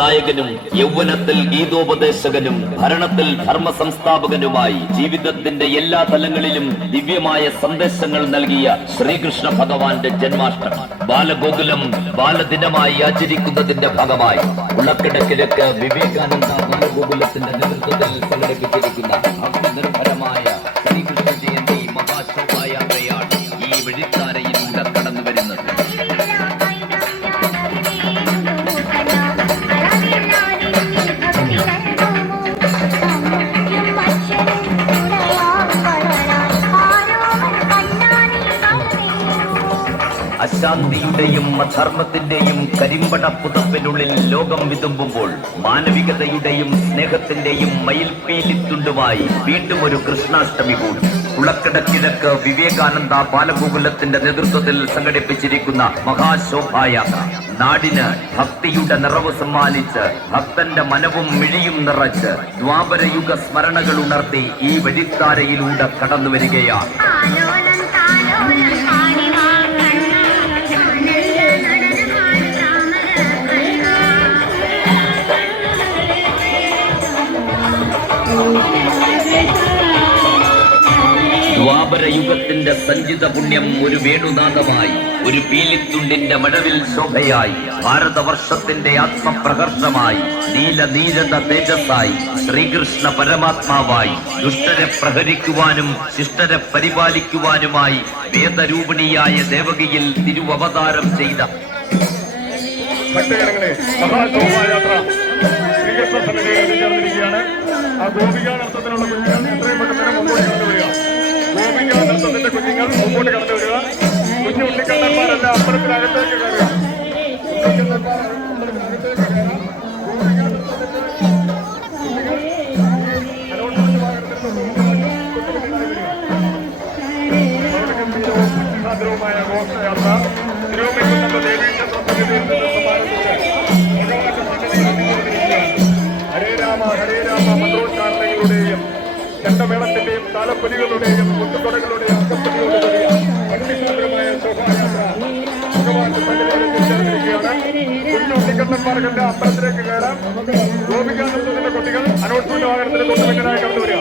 നായകനും യൗവനത്തിൽ ഗീതോപദേശകനും ഭരണത്തിൽ ധർമ്മ സംസ്ഥാപകനുമായി ജീവിതത്തിന്റെ എല്ലാ തലങ്ങളിലും ദിവ്യമായ സന്ദേശങ്ങൾ നൽകിയ ശ്രീകൃഷ്ണ ഭഗവാന്റെ ജന്മാഷ്ടമി ബാലഗോകുലം ബാലദിനമായി ആചരിക്കുന്നതിന്റെ ഭാഗമായി ഉളക്കിടക്കിഴക്ക് വിവേകാനന്ദ ബാലഗോകുലത്തിന്റെ നേതൃത്വത്തിൽ സംഘടിപ്പിച്ചിരിക്കുന്ന ഭക്തിനിർഭരമായ ശ്രീകൃഷ്ണ ജയന്തി മഹാശോഭായാത്രയാണ് ഈ വെഴിത്താരയിലൂടെ കടന്നു വരുന്നത്. അശാന്തിയുടെയും അധർമ്മത്തിന്റെയും കരിമ്പട പുതപ്പിനുള്ളിൽ ലോകം വിതുമ്പുമ്പോൾ മാനവികതയുടെയും സ്നേഹത്തിന്റെയും മയിൽപ്പീലിത്തുണ്ടുമായി വീണ്ടും ഒരു കൃഷ്ണാഷ്ടമി കൂടി കുളക്കടക്കിഴക്ക് വിവേകാനന്ദ ബാലഗോകുലത്തിന്റെ നേതൃത്വത്തിൽ സംഘടിപ്പിച്ചിരിക്കുന്ന മഹാശോഭായാത്ര നാടിന് ഭക്തിയുടെ നിറവ് സമ്മാനിച്ച് ഭക്തന്റെ മനവും മിഴിയും നിറച്ച് ദ്വാപരയുഗ സ്മരണകൾ ഉണർത്തി ഈ വെടിത്താരയിലൂടെ കടന്നു വരികയാണ്. ദ്വാപരയുഗത്തിന്റെ സഞ്ചിത പുണ്യം ഒരു വേണുനാഥമായി, ഒരു പീലിത്തുണ്ടിന്റെ മഴവിൽ ശോഭയായി, ഭാരതവർഷത്തിന്റെ ആത്മപ്രകർഷമായി, നീലനീരത തേജസ്സായി, ശ്രീകൃഷ്ണ പരമാത്മാവായി, ദുഷ്ടരെ പ്രഹരിക്കുവാനും ശിഷ്ടരെ പരിപാലിക്കുവാനുമായി വേദരൂപിണിയായ ദേവകിയിൽ തിരുവവതാരം ചെയ്ത ഭക്തജനങ്ങളെ മഹാശോഭായാത്ര ശ്രീകൃഷ്ണ സന്നിധിയിൽ എത്തിച്ചേർന്നിരിക്കുകയാണ്. ആ ഗോപികാനൃത്തത്തിനുള്ള കുഞ്ഞുങ്ങൾ എത്രയും പെട്ടെന്ന് മുമ്പോട്ട് കടന്നുവരിക. ഗോപികാനൃത്തത്തിന്റെ കുഞ്ഞുങ്ങൾ മുമ്പോട്ട് കടന്നു വരിക. കുഞ്ഞു ഉണ്ണിക്കണ്ണന്മാരെല്ലാം അമ്പലത്തിനകത്തേക്ക് കയറുക. ായ ഘോഷയാത്ര തിരുവമ്മിക്കുന്ന ദേവീക്ഷേത്രത്തിൽ ഹരേ രാമ മന്ത്രോച്ചാരണങ്ങളുടെയും ചണ്ടമേളത്തിന്റെയും താലപ്പൊലികളുടെയും കുത്തുകൊടകളുടെയും അകപ്പലിയോടുകൂടിയ ഭക്തിസാന്ദ്രമായ ശോഭായാത്ര ഭഗവാന്റെ സന്നിധിയിലേക്ക് ചേർന്നിരിക്കുകയാണ്. കുഞ്ഞുണ്ണിക്കണ്ണന്മാർക്കെല്ലാം അമ്പലത്തിലേക്ക് കയറാം. ഗോപികാനന്ദത്തിന്റെ കുട്ടികൾ അനൗൺസ്മെന്റ് വാഹനത്തിന് തൊട്ടുപിന്നിലായി കടന്നു വരിക.